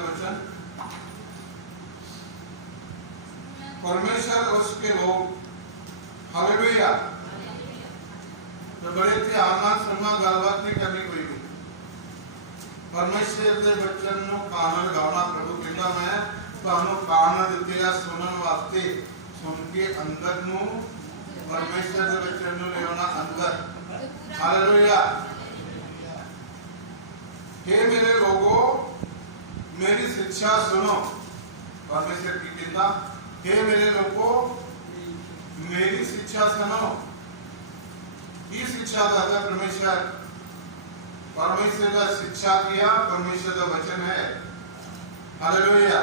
का वचन, परमेश्वर और उसके लोग हालेलुया तो बड़े थे आना सुनना गलबात नहीं करनी कोई भी परमेश्वर के वचन नो कान लगाना प्रभु कहता मैं ਤੁਹਾਨੂੰ कान ਦਿੱਤੇ ਆ सुनने वास्ते सुन के अंदर नु परमेश्वर के वचन नु लेना अंदर हालेलुया। हे मेरे लोगों मेरी शिक्षा सुनो परमेश्वर की कहता हे मेरे लोगों मेरी शिक्षा सुनो। ये शिक्षा दाता परमेश्वर परमेश्वर का शिक्षा किया परमेश्वर का वचन है हालेलुया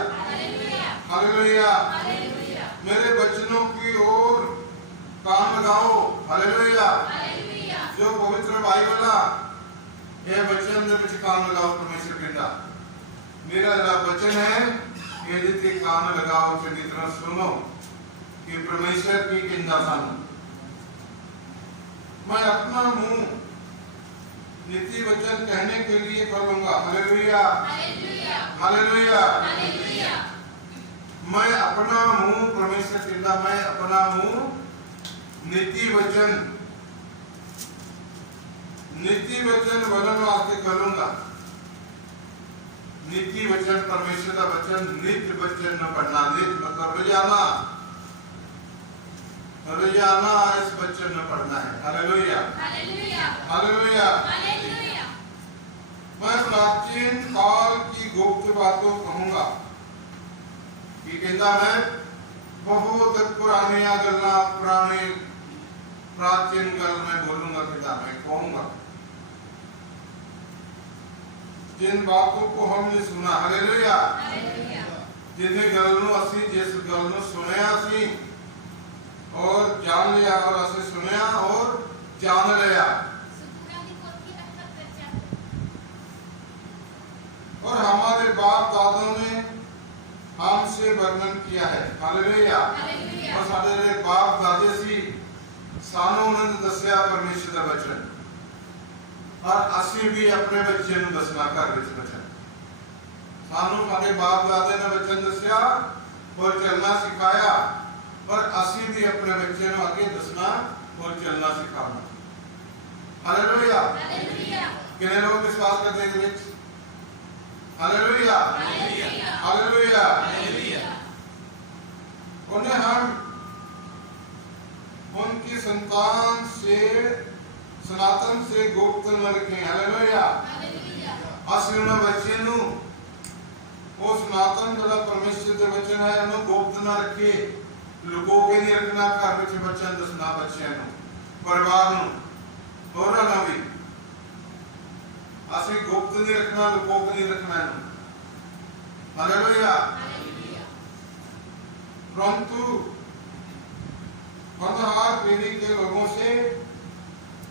हालेलुया। मेरे वचनों की ओर कान लगाओ हालेलुया। जो पवित्र बाइबल है वचन दे विच कान लगाओ परमेश्वर कहता मेरा जो वचन है ये ते कान लगाओ चंगी तरह सुनो कि परमेश्वर की कहता सानू। मैं अपना मुंह नीति वचन कहने के लिए खोलूंगा हालेलुया हालेलुया। मैं अपना मुंह परमेश्वर कहता मैं अपना मुंह नीति वचन बोलने वास्ते खोलूंगा। नीति वचन परमेश्वर का वचन नित्य वचन न पढ़ना नित्य मतलब रोजाना इस वचन में पढ़ना है हालेलुया हालेलुया। मैं प्राचीन काल की गुप्त बातों कहूंगा कि कहता मैं बहुत पुरानी गल्ला पुराने प्राचीन गल में बोलूंगा कहता मैं कहूंगा जिन बातों को हमने सुना हालेलुया जिन्हें गल नु असी जिस गल नु सुनया सी और जान लिया और असे सुनया और जान लिया और हमारे बाप दादों ने हमसे वर्णन किया है हालेलुया। और साडे बाप दादे सी सानू ने दसया परमेश्वर का वचन और असी भी अपने बच्चे नु दसना घर विच वचन सानू साडे बाप दादे ने वचन दसया और चलना सिखाया और असी भी अपने बच्चे नु आगे दसना और चलना सिखाना हालेलुया। कितने लोग विश्वास करते हैं विच हालेलुया हालेलुया। उन्हें हम उनकी संतान से सनातन से गुप्त न रखें हालेलुया। असी उन बच्चे नु वो सनातन जो परमेश्वर के वचन है उन्हें गुप्त न रखे लुको के नहीं रखना घर में बच्चों दसना बच्चों परिवार होरा ना भी असली गुप्त नहीं रखना लुको के नहीं रखना हालेलुया। परंतु बंधहार पीढ़ी के लोगों से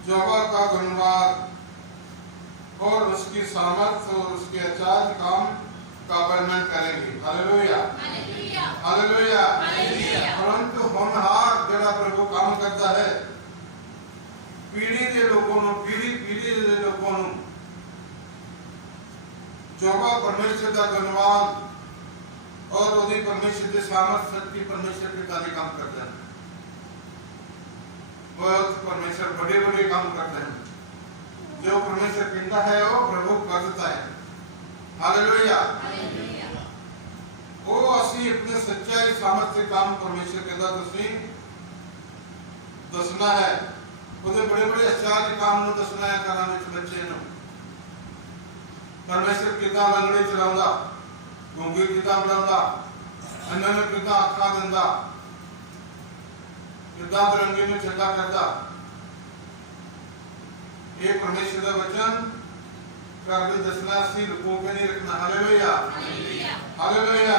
जोबा का धन्यवाद और उसकी सामर्थ और उसके आचार्य काम का वर्णन करेंगे हालेलुया हालेलुया। परंतु होनहार जड़ा प्रभु काम करता है पीढ़ी के लोगों नु पीढ़ी के लोगों नु जोबा परमेश्वर का धन्यवाद और उन्हीं परमेश्वर के सामर्थ शक्ति परमेश्वर के कार्य काम करते हैं बहुत परमेश्वर बड़े बड़े काम करते हैं जो परमेश्वर कहता है वो प्रभु करता है हालेलुया। वो असी अपने सच्चाई सामर्थ्य काम परमेश्वर कहता तुसी दसना है उधर बड़े बड़े आचार्य काम नु दसना है करा विच बच्चे नु परमेश्वर किदा लंगड़े चलाਉਂਦਾ गूंगे किदा बुलाਉਂਦਾ अन्ना नु किदा आखा दिंदा किदा तरंगे नु चंगा करदा ये परमेश्वर का वचन कर भी दसना सी लुको के नहीं रखना हालेलुया हालेलुया।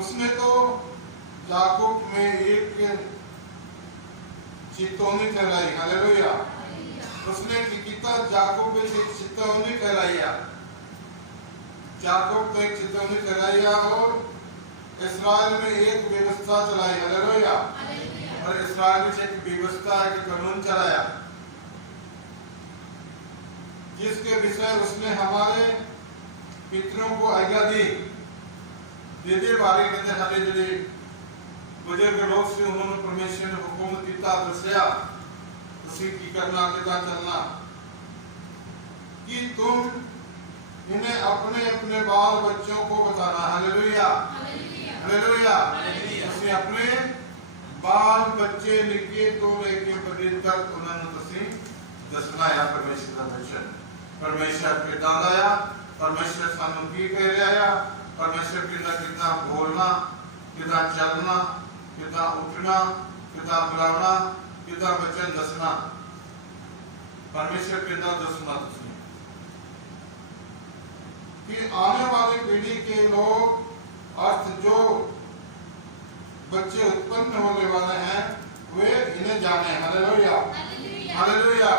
उसने तो याकूब में एक चेतावनी कराई हालेलुया। उसने किता याकूब में एक चेतावनी कराई याकूब को एक चेतावनी कराई और इस्राएल में एक व्यवस्था चलाई हालेलुया। और इस्राएल में एक व्यवस्था है कि कानून चलाया जिसके विषय उसने हमारे पितरों को आज्ञा दी दे बारे कहते सारे जिहड़े बुजुर्ग लोग से उन्होंने परमेश्वर ने हुक्म दिता दसिया उसी की करना कितना चलना कि तुम इन्हें अपने अपने बाल बच्चों को बताना। Hallelujah hallelujah. उसे अपने बाल बच्चे निके तो लेके बड़े तक उन्होंने तुसी दसना है परमेश्वर का वचन। परमेश्वर कितना आया, परमेश्वर सानू की कह रहा, परमेश्वर कितना बोलना, कितना चलना, कितना उठना, कितना बुलाना, कितना वचन दसना, परमेश्वर कितना दसना तुसी कि आने वाली पीढ़ी के लोग अर्थ जो बच्चे उत्पन्न होने वाले हैं वे इन्हें जाने। Hallelujah hallelujah.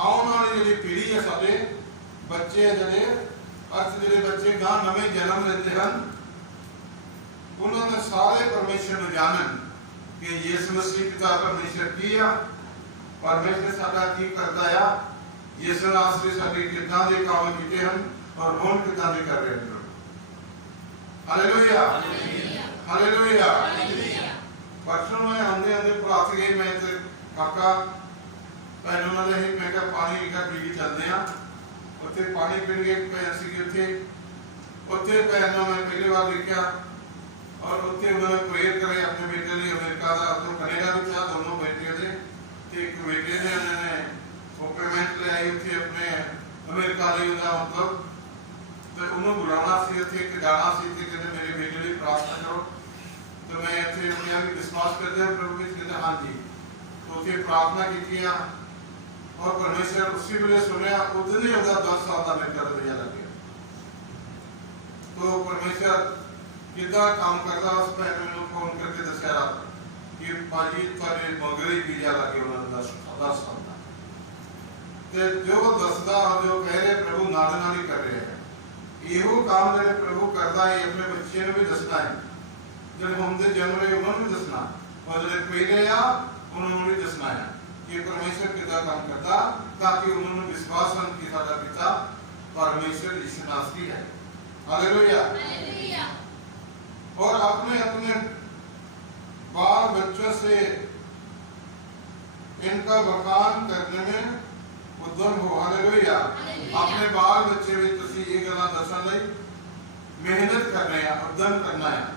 आने वाली पीढ़ी है सारे बच्चे जड़े अर्थ जड़े बच्चे गां नवे जन्म लेते हैं उन्होंने सारे परमेश्वर को जानन कि यीशु मसीह पिता परमेश्वर किया परमेश्वर साडा की करता है यीशु नासरी साडी कितना दे काम कीते हैं और हुण कितना दे कर रहे हैं। Hallelujah hallelujah. परसों में आंदे आंदे प्रात गए मैं ते काका पहले वाले ही मैं का पानी का पी के चलते हैं उत्थे पानी पीण गए पैसे उत्थे उत्थे पहले मैं पहली बार देखा और उत्थे उन्होंने प्रेयर करे अपने बेटे लिए अमेरिका का तो कनाडा में था दोनों बेटे थे एक बेटे ने उन्होंने कॉम्प्लीमेंट ले आई उत्थे अपने अमेरिका लिए उनका मतलब तो उन्होंने बुलाना सी उत्थे एक जाना सी थे कहते मेरे बेटे लिए प्रार्थना करो तो मैं इतने अपने आप विश्वास करते हैं प्रभु जी कहते हाँ जी तो उत्थे प्रार्थना की किया और परमेश्वर उसी वेले सुनिया उतने उदा 10 साल का मेरे कर दिया लग गया तो परमेश्वर कितना काम करता उस पर मैंने फोन करके दसिया कि भाजी थारे मगरे ही वीजा लगे उन्होंने 10 साल का ते जो दसदा और जो कह रहे प्रभु नाल नाल ही कर रहे हैं यो काम जो प्रभु करता है अपने बच्चे ने भी दसना है जो हम जन्म रहे उन्होंने भी दसना और जो पहले आ उन्होंने भी दसना है कि परमेश्वर कितना काम करता ताकि उन्होंने विश्वास कि साडा पिता परमेश्वर यीशु नासरी है। Hallelujah hallelujah. और अपने अपने बाल बच्चों से इनका बखान करने में उद्यम हो। हालेलुया। अपने बाल बच्चे भी तुसी ये गल्लां दसन लई मेहनत करने हैं उद्यम करना है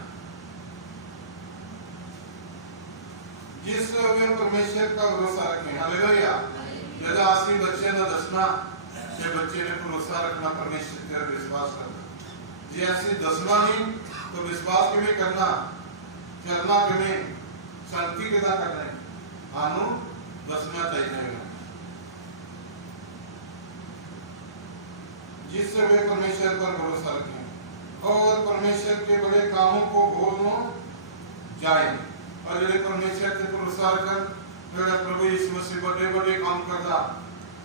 जिस वे परमेश्वर का भरोसा रखें। हालेलुया। जब आसी बच्चे ने दसना जे बच्चे ने भरोसा रखना परमेश्वर पर विश्वास करना जी ऐसे दसना नहीं तो विश्वास किमें करना चलना किमें शांति कितना करना है आनु दसना चाहिए जिससे वे परमेश्वर पर भरोसा रखें और परमेश्वर के बड़े कामों को भूलना जाए और जो परमेश्वर के भरोसा रखकर मेरा प्रभु यीशु मसीह बड़े बड़े काम करता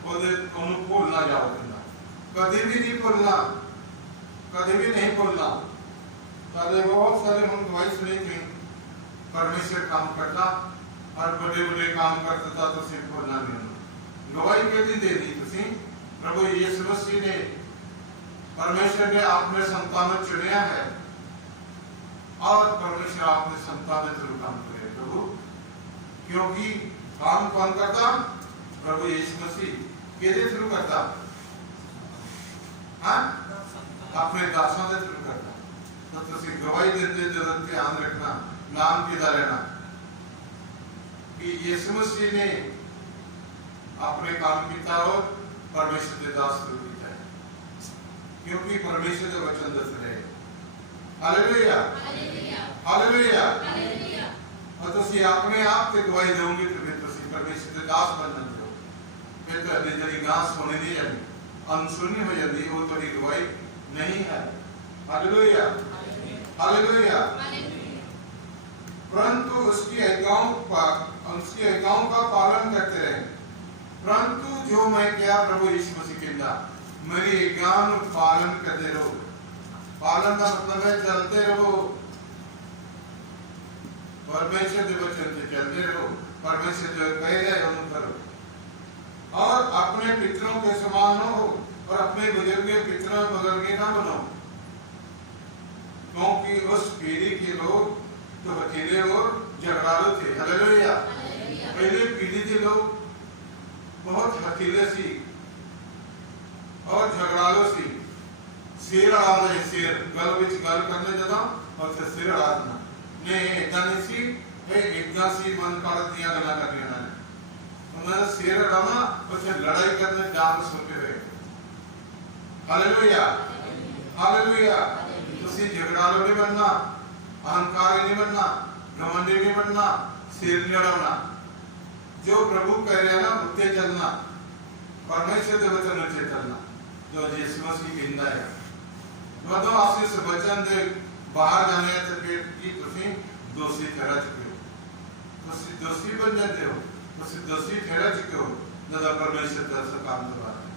ओदे उन्हें भूल ना जाओ कभी भी नहीं भूलना कभी भी नहीं भूलना। सारे बहुत सारे हम गवाही सुनी थी परमेश्वर काम करता और बड़े बड़े काम करता था तो सिर्फ भूलना नहीं गवाही कैसी दे दी तुसी प्रभु यीशु मसीह ने परमेश्वर ने आपने संतान चुनिया है और परमेश्वर आपने संतान थ्रू काम करे प्रभु क्योंकि काम कौन करता प्रभु यीशु मसीह किसके थ्रू करता हाँ अपने दासों के थ्रू करता तो तुसी गवाही देते जरूर ध्यान रखना नाम किधर रहना कि यीशु मसीह ने अपने काम किया और परमेश्वर के दास थ्रू किया क्योंकि परमेश्वर के वचन दस रहे। Hallelujah hallelujah. और तुसी अपने आप से गवाही दोगे तो फिर तुसी परमेश्वर के दास बन जाते हो फिर तो अभी जरी घास होने नहीं जाती अनसुनी हो जाती वो थोड़ी गवाही नहीं है। Hallelujah hallelujah. परंतु उसकी आज्ञाओं का पालन करते रहे परंतु जो मैं क्या प्रभु यीशु मसीह कहता मेरी आज्ञाओं पालन करते रहो। पालन का मतलब है चलते रहो परमेश्वर के वचन से चलते रहो परमेश्वर जो कह रहे हैं करो और अपने पितरों के समान हो और अपने बुजुर्ग पितरों बगल के ना ना बनो, क्योंकि उस पीढ़ी के लोग तो हथेले और झगड़ालू थे। हालेलुया। पहले पीढ़ी के लोग बहुत हथेले सी और झगड़ालू सी, सिर अड़ाना है, सिर गल विच गल करने जदा और फिर सिर अड़ाना ने इतना नहीं सी, इतना सी मन काट दिया गला कर दिया ना, उन्होंने सिर अड़ाना और फिर लड़ाई करने जान सोते हुए। Hallelujah, hallelujah. तुसी झगड़ालू नहीं बनना, अहंकारी नहीं बनना, घमंडी नहीं बनना, सिर नहीं अड़ाना। जो प्रभु कह रहे हैं ना उत्ते चलना, परमेश्वर के वचन उत्ते चलना, जो यीशु मसीह कहता है। मधो आशीष वचन दे बाहर जाने से फिर की तुसी दोषी ठहरा चुके हो, तुसी दोषी बन जाते हो, तुसी दोषी ठहरा चुके हो जब परमेश्वर का सब काम करवा रहे।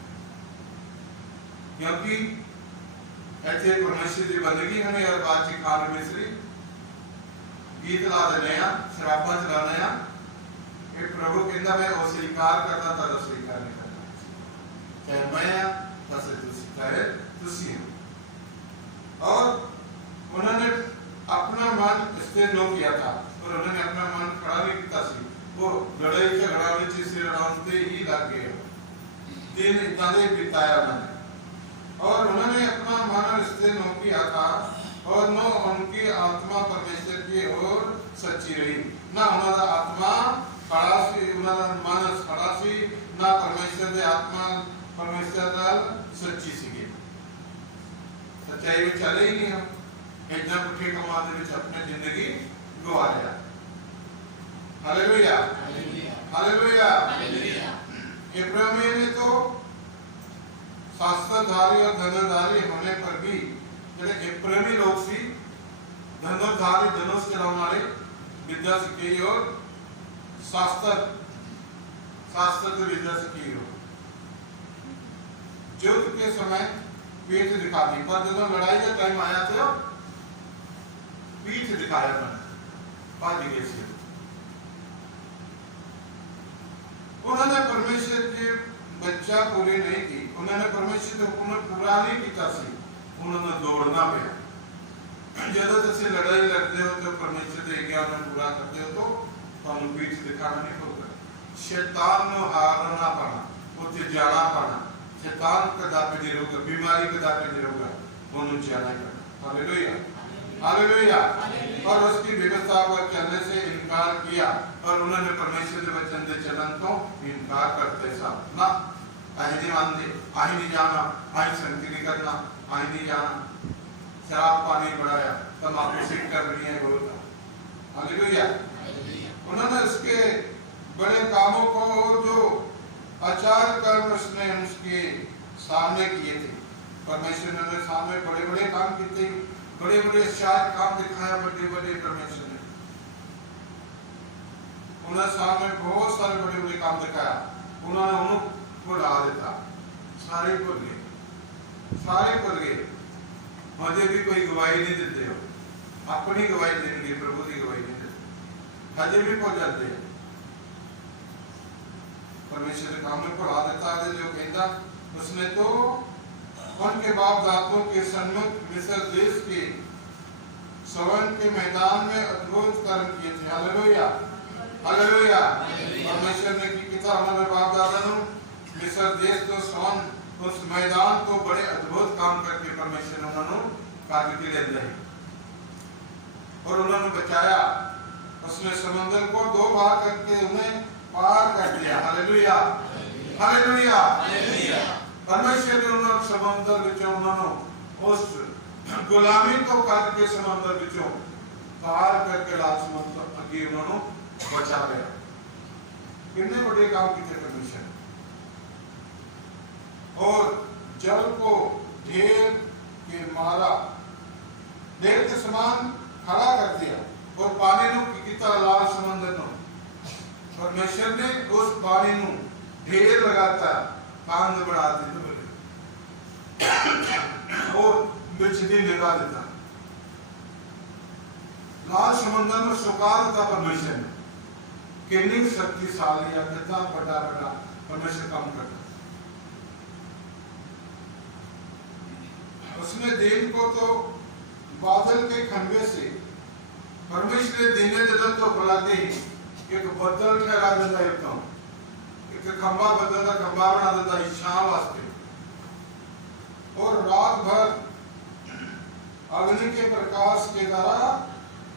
क्योंकि ऐसे परमेश्वर की बंदगी हमें हर बात की खान मिश्री गीत ला देने या शराबा चलाने या एक प्रभु कहता मैं वो स्वीकार करना था, तो स्वीकार नहीं करना, चाहे मैं या बस चाहे तुसी हो। और उन्होंने अपना मन स्थिर न किया था, और उन्होंने अपना मन खड़ा नहीं किया सी, वो लड़ाई झगड़ा में से लड़ाते ही लग गए, दिन इतना बिताया उन्होंने, और उन्होंने अपना मन स्थिर न किया था, और न उनकी आत्मा परमेश्वर की ओर सच्ची रही, ना उनका आत्मा खड़ा सी, उनका मन खड़ा सी, ना परमेश्वर की आत्मा परमेश्वर नाल सच्ची सी। सच्चाई में चले ही नहीं, हम इतना पुठे कमाने में अपनी जिंदगी गवा लिया। Hallelujah, hallelujah. इब्राहिम ने तो शास्त्रधारी और धनुर्धारी होने पर भी, जैसे इब्राहिमी लोग सी धनुर्धारी, धनुष चलाने वाले, विद्या सीखी और शास्त्र की विद्या सीखी हो, युद्ध के समय पीठ दिखा दी, पर जब लड़ाई का टाइम आया तो पीठ दिखाया मैंने, बाजी गई से। उन्होंने परमेश्वर की बच्चा पूरी नहीं की, उन्होंने परमेश्वर के हुक्म पूरा नहीं किया सी, उन्होंने दौड़ना पड़ा। जब तुम लड़ाई लड़ते हो तो परमेश्वर के ज्ञान पूरा करते हो तो तुम पीठ दिखाना नहीं होगा, शैतान को हारना पड़ना, उसे जाना पड़ना, शैतान का दापे नहीं रोगा, बीमारी का दापे नहीं रोगा, वो जाना ही पड़ना। Hallelujah, hallelujah. और उसकी व्यवस्था पर चलने से इनकार किया, और उन्होंने परमेश्वर के वचन के चलन को इनकार करते सब ना, आई नहीं मानते, आई नहीं जाना, आई संगति नहीं करना, आई नहीं जाना, शराब पानी बढ़ाया, तम्बाकू सिगरेट कर रही है बोलता। हालेलुया। उन्होंने उसके बड़े कामों को जो आचार कर्म उसने उसके सामने किए थे, परमेश्वर ने सामने बड़े बड़े काम किए, बड़े बड़े शायद काम दिखाया, बड़े बड़े परमेश्वर ने उन्हें सामने बहुत सारे बड़े बड़े काम दिखाया, उन्होंने उनको ला देता, सारे भूल गए, सारे भूल गए। मुझे भी कोई गवाही नहीं देते हो, अपनी गवाही देंगे, प्रभु की गवाही नहीं देते, हजे भी भूल जाते हैं। परमेश्वर के काम में भुला देता है, जो कहता उसने तो उनके बाप दादों के सन्मुख मिस्र देश के सवन के मैदान में अद्भुत कर्म किए थे। Hallelujah, hallelujah. परमेश्वर ने की किया हमारे बाप दादा ने मिस्र देश तो सवन उस मैदान को बड़े अद्भुत काम करके परमेश्वर ने उन्होंने कार्य के ले जाए और उन्होंने बचाया। उसने समंदर को 2 भाग करके उन्हें पार कर दिया। Hallelujah, hallelujah. परमेश्वर ने उन्होंने समंदर विचों उन्होंने उस गुलामी को करके समंदर विचों पार करके लाल समंदर अगे उन्होंने बचा लिया। कितने बड़े काम किए परमेश्वर। और जल को ढेर के मारा, ढेर के समान खड़ा कर दिया और पानी नु किता लाल समंदर नु परमेश्वर ने उस पानी नु ढेर लगाता कांद बढ़ा दी और बिजली लगा देता। लाल समंदर में सुखा देता परमेश्वर ने। कितनी शक्तिशाली है, कितना बड़ा बड़ा परमेश्वर काम करता। उसने दिन को तो बादल के खंभे से, परमेश्वर ने दिने जदों तो बुलाते ही एक बदल ठहरा देता है, एक खंभा बदलता, खंभा बना देता है छां वास्ते, और रात भर अग्नि के प्रकाश के द्वारा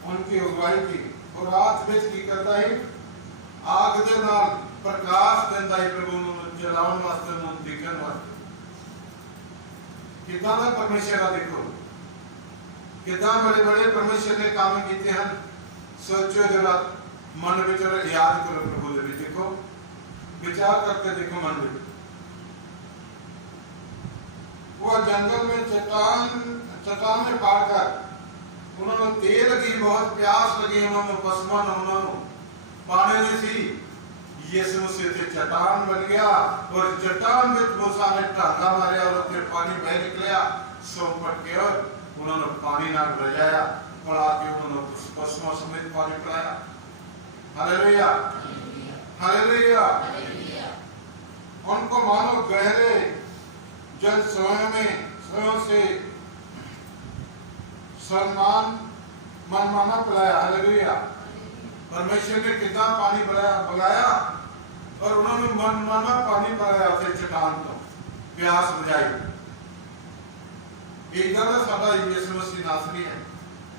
उनकी अगुवाई की, और रात में की करता है आग दे नाल प्रकाश देता है प्रभु ਨੂੰ जलावन वास्ते, ਨੂੰ दिखन वास्ते। कितना ਦਾ परमेश्वर ਆ देखो, कितना बड़े बड़े परमेश्वर ने काम किए हैं। सोचो जरा मन में, चलो याद करो प्रभु दे विच, देखो विचार करके देखो मन में। वो जंगल में चट्टान में पाकर उन्होंने तेल लगी, बहुत प्यास लगी उन्होंने, पशुओं ने उन्होंने पानी नहीं थी, यीशु मसीह से चट्टान बन गया, और चट्टान में मूसा ने टांगा मारा और फिर पानी बह निकला, सौंप पट के, और उन्होंने पानी ना बजाया, पड़ा के उन्होंने पशुओं समेत पानी पिलाया। Hallelujah, hallelujah. उनको मानो गहरे जल स्वयं से सम्मान मनमाना पिलाया। हालेलुया। परमेश्वर ने कितना पानी बगाया, और उन्होंने मनमाना पानी पिलाया उसे चट्टान को, प्यास बुझाई। एक गल साडा यीशु मसीह नासरी है,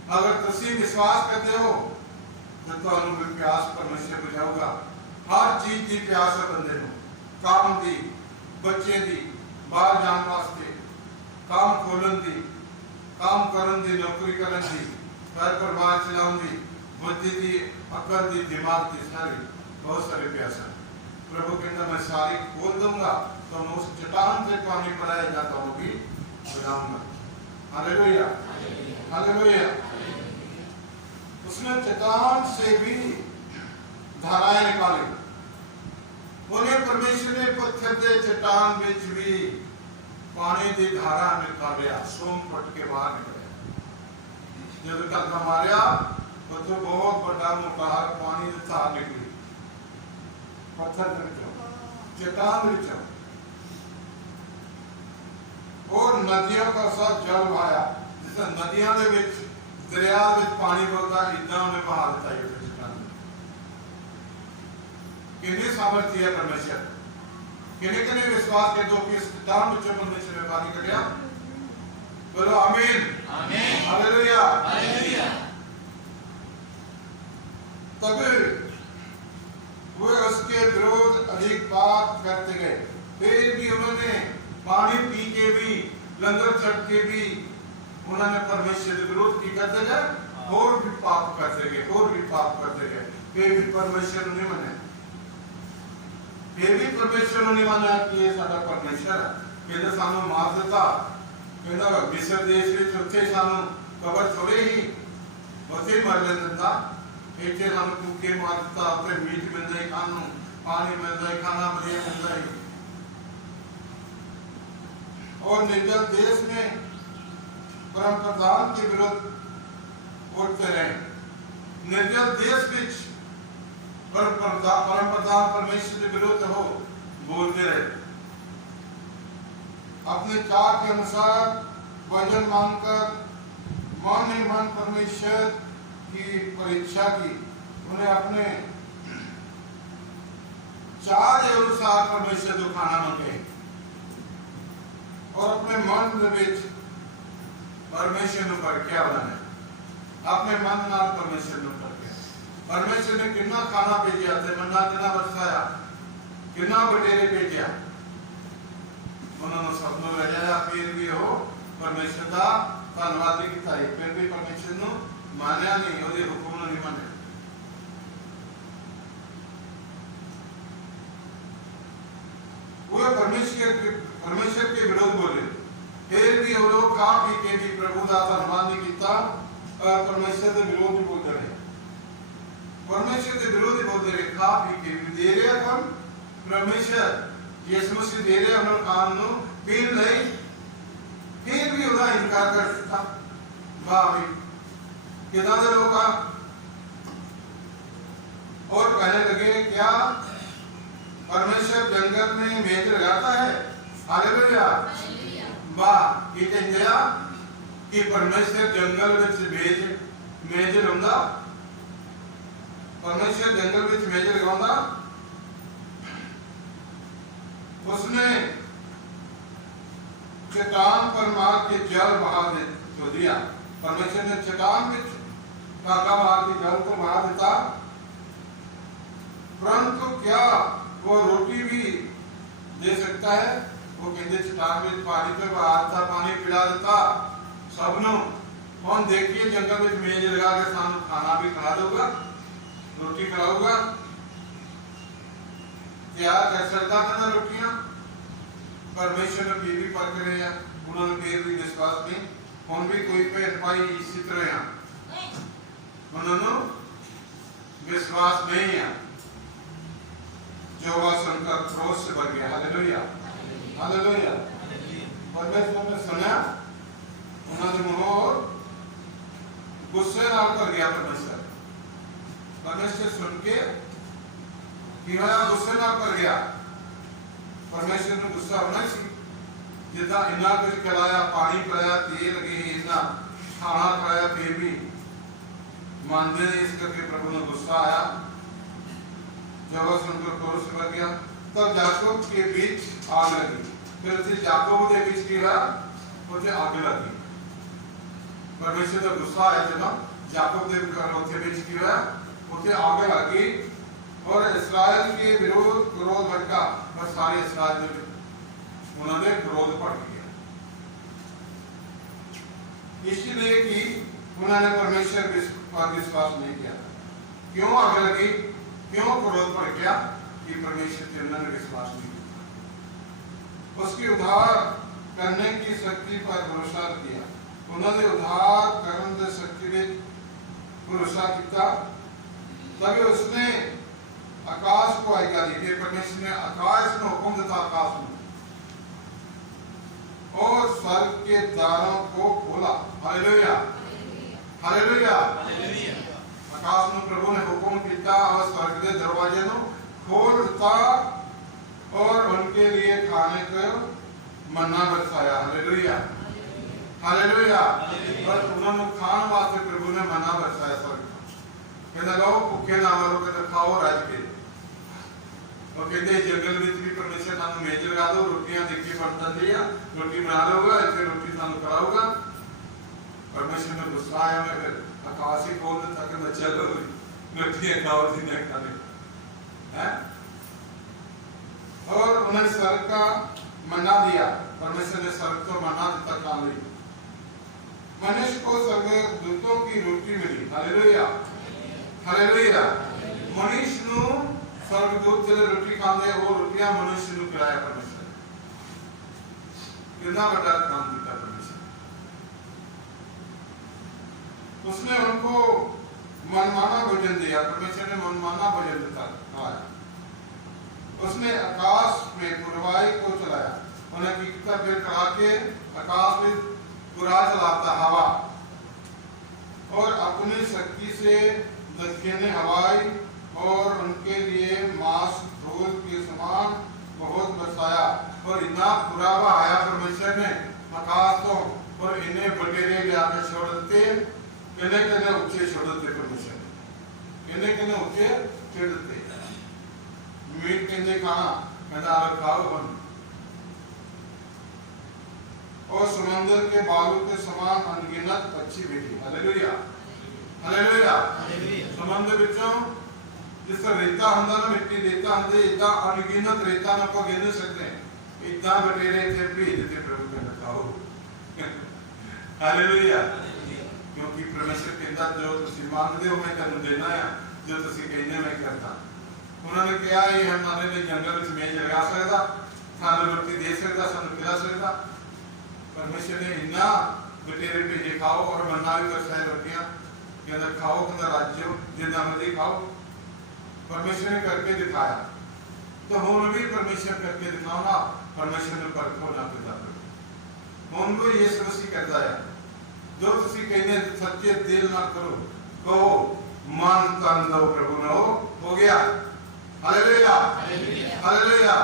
अगर तुम विश्वास करते हो तो तुहानू भी प्यास परमेश्वर बुझाऊगा। हर चीज की प्यास है बंदे को, काम की, बच्चे की, बाहर जाने वास्ते, काम खोलन की, काम करन दी, नौकरी करन दी, घर परिवार चलाउन दी, बुद्धि की, अकल की, दिमाग की, सारी बहुत सारी प्यास है। प्रभु कहता मैं सारी खोल दूंगा, तो मैं उस चट्टान से पानी पिलाया जाता हूँ भी बुझाऊंगा। Hallelujah, hallelujah. उसने चट्टान से भी धाराएं निकाली, उन्हें परमेश्वर ने पत्थर दे चट्टान बिच भी पानी की धारा निकालिया, सोम पट के बाहर निकले। जब तक मारिया तो बहुत बड़ा मुकाहर पानी की धार निकली, पत्थर चट्टान विचों, और नदियों का सा जल बहाया, जिस नदियों के विच दरिया में पानी बहता, इदा उन्हें बहा दिता है चट्टान। कितनी सामर्थ्य है परमेश्वर, किने विश्वास के दो कि इस चट्टान विचों परमेश्वर ने पानी कढ़िया। बोलो आमीन, आमीन, हालेलुया, हालेलुया। तब वे उसके विरोध अधिक बात करते गए, फिर भी उन्होंने पानी पी के भी, लंगर छक के भी उन्होंने परमेश्वर के विरोध की करते गए, और भी पाप करते गए, और भी पाप करते गए। फिर भी परमेश्वर नहीं माने, फिर भी परमेश्वर ने माना कि ये साडा परमेश्वर है। कहते सानू मार देता, कहता मिस्र देश में उत्थे सानू कबर छोड़े ही उत्थे मर लेता, इतने सानू भूखे मार देता, उत्थे मीट मिलता ही खानू, पानी मिलता ही, खाना बढ़िया मिलता ही। और निर्जल देश में परम प्रधान के विरुद्ध उठते रहे। निर्जल देश बीच परम प्रधान परमेश्वर के विरुद्ध हो बोलते रहे, अपने चाह के अनुसार वजन मांगकर मन ही मन परमेश्वर की परीक्षा की। उन्हें अपने चाह के अनुसार परमेश्वर को खाना मांगे, और अपने मन के परमेश्वर ने परख्या बनाने, अपने मन नाल परमेश्वर ने परख्या। परमेश्वर ने कितना खाना भेजा, मन्ना कितना बरसाया, कितना बटेरे भेजा, उन्होंने सबनों ले जाया। फिर भी हो परमेश्वर का धन्यवाद नहीं किया, फिर भी परमेश्वर ने मानिया नहीं, और हुक्म नहीं माने। वो परमेश्वर के विरोध बोले, फिर भी वो लोग खा पी के भी प्रभु का धन्यवाद नहीं किया, और परमेश्वर के विरोध बोलते रहे, परमेश्वर के विरोधी बोलते रहे। खा पी के भी दे रहे कौन? परमेश्वर यीशु मसीह दे रहे हम लोग काम नो पीन नहीं, फिर भी उसका इनकार कर सकता। वाह भाई कितना दे लोग का, और कहने लगे क्या परमेश्वर जंगल में मेज लगाता है? हालेलुया। वाह ये कहते हैं कि परमेश्वर जंगल में मेज लाਉਂਦਾ परमेश्वर जंगल में मेज लगाਉਂਦਾ उसने चट्टान पर मार के जल बहा दे दिया। परमेश्वर ने चट्टान में धागा मार के जल को बहा देता, परंतु क्या वो रोटी भी दे सकता है? वो कहते चट्टान में पानी पे बहाता पानी पिला देता सबनों। हम देखिए जंगल में मेज लगा के सामने खाना भी खिला दूंगा, रोटी खिलाऊंगा, क्या कर सकता था ना रोटियां? परमेश्वर ने फिर भी परख रहे हैं, उन्होंने फिर भी विश्वास नहीं, हम भी कोई पे पाई इसी तरह हैं, उन्होंने विश्वास नहीं है जो वह सुनकर क्रोध से भर गया। Hallelujah hallelujah. परमेश्वर ने सुना, उन्होंने मुंह गुस्से नाल कर गया। परमेश्वर सुन के गुस्से नाल कर गया। परमेश्वर ने गुस्सा होना सी, जिदा इन्ना कुछ खिलाया, पानी पिलाया, तेल लगे, इन्ना खाना खिलाया, फिर भी मानते नहीं, इस करके प्रभु ने गुस्सा आया। जब वह सुनकर क्रोध से भर गया, तब याकूब के बीच आग लगी। फिर उसे याकूब के बीच की उसे आग लगी। परमेश्वर का गुस्सा आया जब याकूब के बीच की उसे आग लगी और इस्राएल के विरोध क्रोध भड़का और सारे इस्राएल में उन्होंने क्रोध भड़क गया, इसलिए कि उन्होंने परमेश्वर पर विश्वास नहीं किया। क्यों आग लगी, क्यों क्रोध भड़क गया? कि परमेश्वर के उन्होंने विश्वास नहीं किया, उसकी उद्धार करने की शक्ति पर भरोसा किया। उन्होंने उद्धार करने की शक्ति में भरोसा किया, तभी उसने आकाश को आज्ञा दी। फिर परमेश्वर ने आकाश में हुक्म देता, आकाश में, और स्वर्ग के द्वारों को खोला। Hallelujah hallelujah. आकाश में प्रभु ने हुक्म किया और स्वर्ग के दरवाजे को खोल दिता और उनके लिए खाने को मन्ना बरसाया। Hallelujah hallelujah. और उन्होंने खाने वास्ते प्रभु ने मन्ना बरसाया स्वर्ग। कहना लो भूखे ना मरो, कहते खाओ राज के। और कहते जंगल में भी परमेश्वर सानू मेज लगा दो, रोटियां देखी बनता दिया, रोटी बना लोगा, ऐसे रोटी सानू खिलाऊगा। परमेश्वर ने गुस्सा आया, मैं फिर आकाश ही खोल देता कि चलो रोटियां खाओ जिन्हें खाने हैं। और उन्हें स्वर्ग का मन्ना दिया। परमेश्वर ने स्वर्ग को मन्ना देता खाने लिए। मनुष्य को स्वर्गदूतों की रोटी मिली। Hallelujah hallelujah. मनुष्य नु स्वर्गदूत जो रोटी खाते वो रोटियां मनुष्य नु खिलाया परमेश्वर। कितना बड़ा काम किया परमेश्वर। उसने उनको मनमाना भोजन दिया। परमेश्वर ने मनमाना भोजन दिया। उसने आकाश में गुरवाई को चलाया। उन्हें कितना फिर करा के आकाश में गुरा चलाता हवा, और अपनी शक्ति से दक्षिणी हवाई और उनके लिए मांस धूल के समान बहुत बरसाया। और इतना बुरा आया परमेश्वर ने आकाशों, और इन्हें बटेरे जाकर छोड़ देते, कहने ऊंचे छोड़ देते परमेश्वर, कहने ऊंचे छोड़ देते। मीट कहने खाना कहना खाओ बन, और समुद्र के बालू के समान अनगिनत पक्षी भेजी। Hallelujah hallelujah. समुद्र विचों जिस तरह रेता हुंदा ना, मिट्टी रेता हुंदी, इतना अनगिनत रेता ना को गिन सकते, इतना बटेरे थे भेज देते प्रभु के खाओ। हालेलुया। क्योंकि परमेश्वर कहता जो तुसी मांगदे हो मैं तुहानू देना है, जो तुसी कहने मैं करता। उन्होंने कहा ये हमारे लिए जंगल में मेज लगा सकता, सानू रोटी दे सकता, सानू खिला सकता। परमेश्वर ने इन्ना बटेरे भेजे खाओ, और मन्ना भी बरसाए रोटियां, कहना खाओ, कहना राज्यों जितना मर्जी खाओ। परमेश्वर ने करके दिखाया, तो हम भी परमेश्वर करके दिखाओ ना। परमेश्वर ने परखो ना पिता हम को यीशु मसीह करता है, जो तुसी कहने सच्चे दिल ना करो, कहो मन तन दो प्रभु ने हो गया। Hallelujah hallelujah.